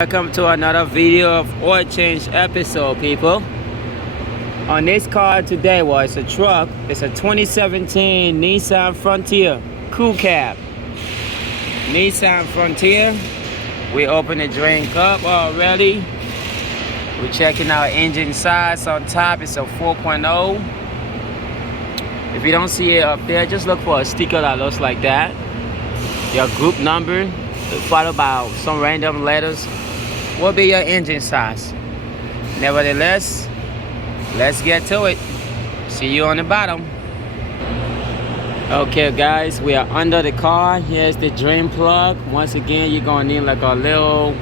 Welcome to another video of oil change episode, people. On this car today, well, it's a truck. It's a 2017 Nissan Frontier Crew Cab. Nissan Frontier. We opened the drain cup already. We're checking our engine size on top. It's a 4.0. If you don't see it up there, just look for a sticker that looks like that. Your group number, followed by some random letters, will be your engine size. Nevertheless, let's get to it. See you on the bottom. Okay guys, we are under the car. Here's the drain plug. Once again, you're gonna need like a little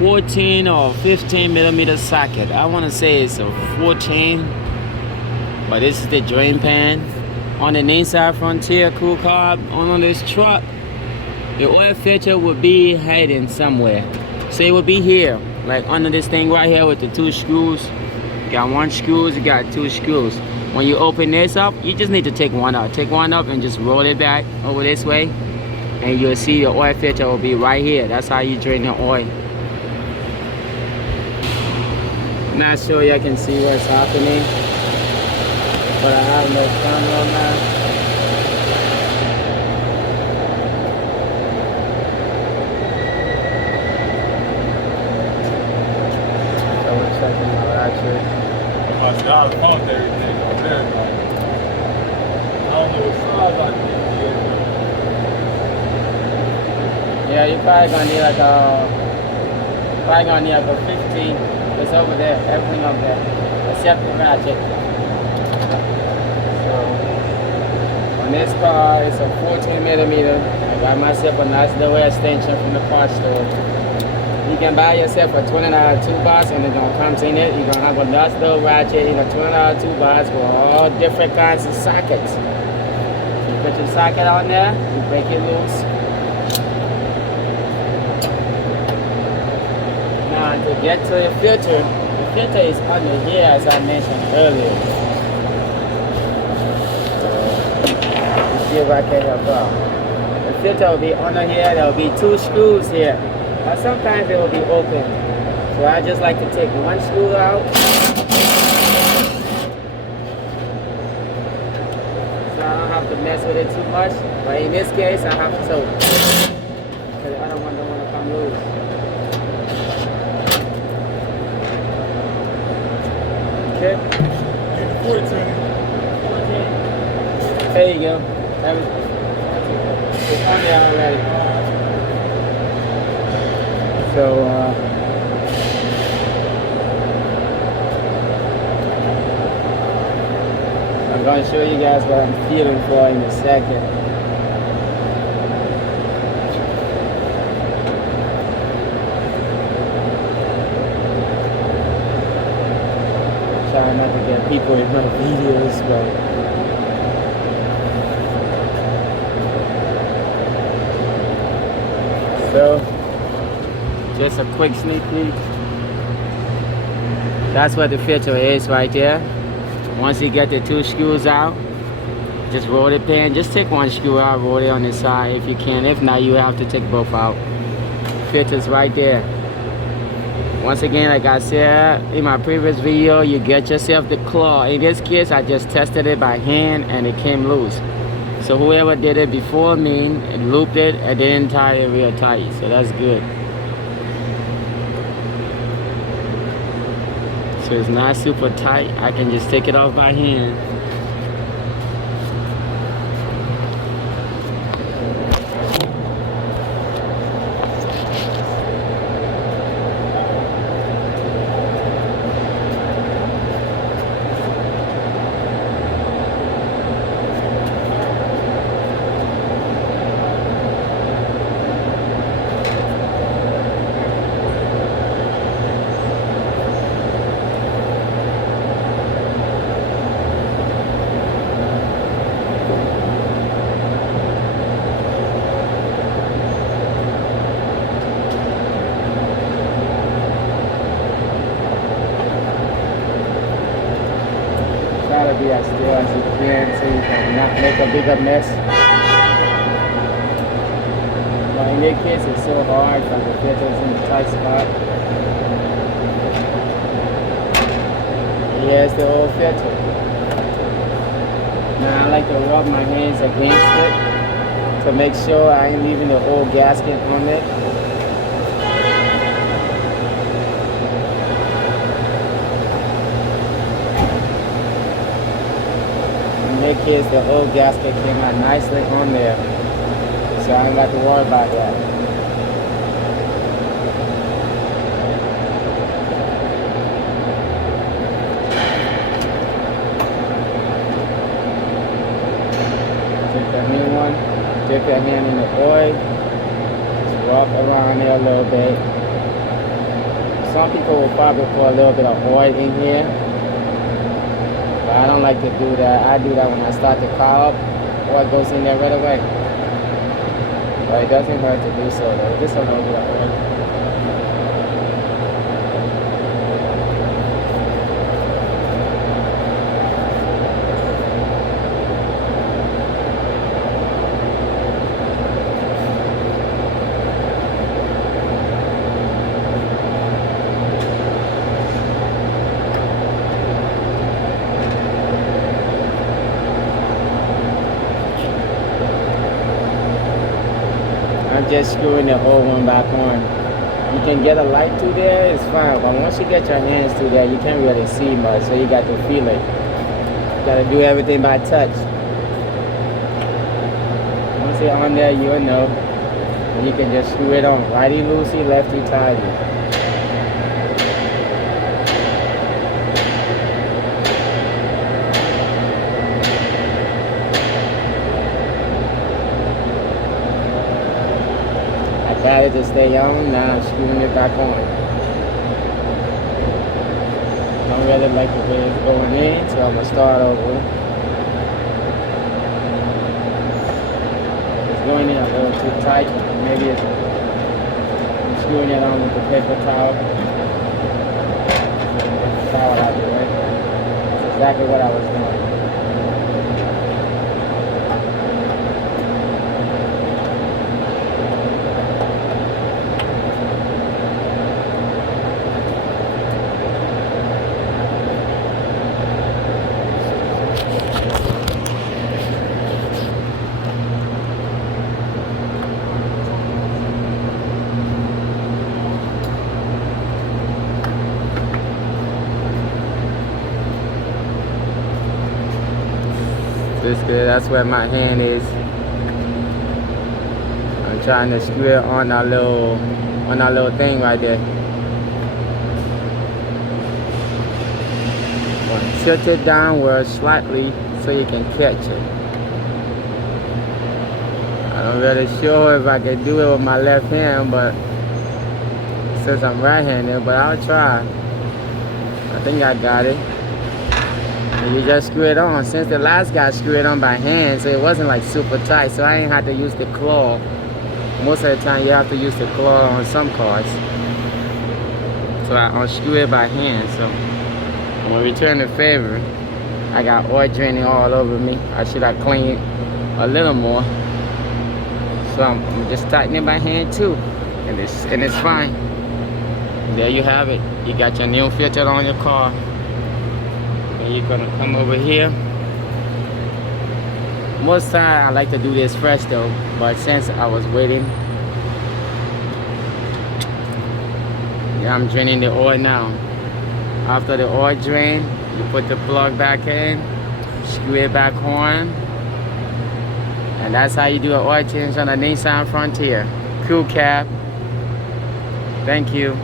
14 or 15 millimeter socket. I want to say it's a 14, but this is the drain pan on the Nissan Frontier Crew Cab. On this truck, the oil filter will be hiding somewhere. So it will be here, like under this thing right here with the two screws. You got one screw, you got two screws. When you open this up, you just need to take one out. Take one up and just roll it back over this way. And you'll see the oil filter will be right here. That's how you drain the oil. Not sure you can see what's happening, but I have no camera now. I found everything on there. I don't know what size I can get. Yeah, you're probably gonna need like a 15. It's over there, everything up there, except the ratchet. So on this car, it's a 14 millimeter. I got myself a nice little extension from the parts store. You can buy yourself a $20 toolbox and it's gonna come in it. You're gonna have a nice little ratchet in a $20 toolbox with all different kinds of sockets. You put your socket on there, you break it loose. Now to get to the filter is under here as I mentioned earlier. Let's see if I can help out. The filter will be under here, there will be two screws here. But sometimes it will be open. So I just like to take one screw out. So I don't have to mess with it too much. But in this case, I have to. Because I don't want the one to come loose. Okay. Get the 14. There you go. It's on there already. So I'm going to show you guys what I'm feeling for in a second. Trying not to get people in my videos, but so just a quick sneak peek. That's what the filter is right there. Once you get the two screws out, just roll the pan. Just take one screw out, roll it on the side if you can. If not, you have to take both out. Filter's right there. Once again, like I said in my previous video, you get yourself the claw. In this case, I just tested it by hand and it came loose. So whoever did it before me looped it and didn't tie it real tight. So that's good. So it's not super tight. I can just take it off by hand. Be as still as you can so you can not make a bigger mess. But In this case, it's so hard because the filter's in the tight spot. Here's the old filter. Now I like to rub my hands against it to make sure I ain't leaving the old gasket on it. In this case, the old gasket came out nicely on there, so I ain't got to worry about that. Take that new one, dip your hand in the oil, just rub around there a little bit. Some people will probably put a little bit of oil in here, but I don't like to do that. I do that when I start the car up. Oil goes in there right away. But it doesn't hurt to do so though. Just a little bit of oil. I'm just screwing the old one back on. You can get a light through there, it's fine, but once you get your hands through there, you can't really see much, so you got to feel it. You got to do everything by touch. Once it's on there, you'll know. And you can just screw it on. Righty loosey, lefty tighty. Got it to stay on, now I'm screwing it back on. Don't really like the way it's going in, so I'm gonna start over. It's going in a little too tight. Maybe it's I'm screwing it on with the paper towel. Paper towel out the way. That's exactly what I was doing. This good, that's where my hand is. I'm trying to screw it on that little thing right there. Tilt it downward slightly so you can catch it. I'm really sure if I can do it with my left hand, but since I'm right-handed, but I'll try. I think I got it. And you just screw it on. Since the last guy screwed it on by hand, so it wasn't like super tight, so I ain't had to use the claw. Most of the time you have to use the claw on some cars. So I unscrew it by hand. So I'm gonna return the favor. I got oil draining all over me. I should have cleaned a little more. So I'm just tightening it by hand too. And it's fine. There you have it. You got your new filter on your car. And you're gonna come over here. Most time I like to do this fresh though, but since I was waiting, yeah, I'm draining the oil now. After the oil drain, you put the plug back in, screw it back on, and that's how you do an oil change on a Nissan Frontier. Cool cab. Thank you.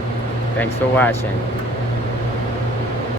Thanks for watching.